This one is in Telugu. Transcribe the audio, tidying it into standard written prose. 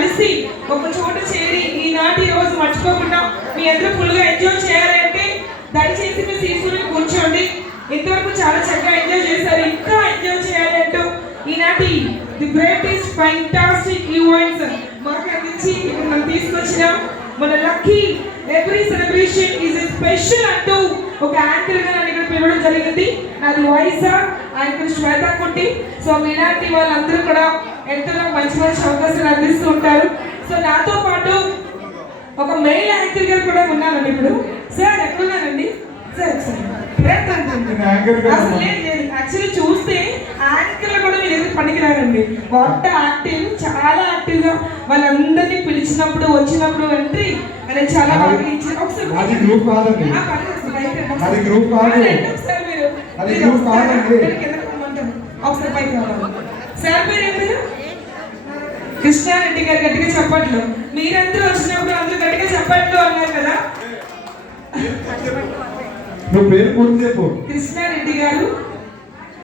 కలిసి ఒక చోట చేరి ఈనాటి రోజు మర్చిపోకుండా మీ అందరూ ఫుల్గా ఎంజాయ్ చేయాలంటే దయచేసి మీ సీట్స్లో కూర్చోండి. ఇంతవరకు చాలా చక్కగా ఎంజాయ్ చేశారు, ఇంకా ఎంజాయ్ చేయాలి అంటూ ఈనాటి ది గ్రేటెస్ట్ ఫైంటాస్టిక్ ఈవెంట్స్ మాకు అందించి ఇక్కడ మనం తీసుకొచ్చిన మన lucky every celebration is a special అంటూ ఒక యాంకర్ గా నన్ను ఇక్కడ పిలవడం జరిగింది. నాది వైజాగ్ యాంకర్ శ్వేత కుట్టి. సో మీలాంటి వాళ్ళందరూ కూడా ఎంతో మంచి మంచి అవకాశాలు అందిస్తూ ఉంటారు. సో నాతో పాటు ఒక మెయిల్ యాంకర్ గారు కూడా ఉన్నారండి. ఇప్పుడు సార్ ఎక్కడున్నారండి సార్? యాక్చువల్లీ చూస్తే యాంకర్లు కూడా మీరు ఎందుకు పనికిరారండి. వాట్ యాక్టివ్, చాలా యాక్టివ్ గా వాళ్ళందరినీ పిలిచినప్పుడు వచ్చినప్పుడు ఎంట్రీ అనేది చాలా బాగా ఇచ్చారు. ఒకసారి మీరు ఒకసారి పైకి రావాలి. సార్ పేరు ఏం పేరు? కృష్ణారెడ్డి గారు. గట్టిగా చెప్పట్లు. మీరందరూ వచ్చినప్పుడు అందరూ గట్టిగా చెప్పట్లు అన్నారు కదా. కృష్ణారెడ్డి గారు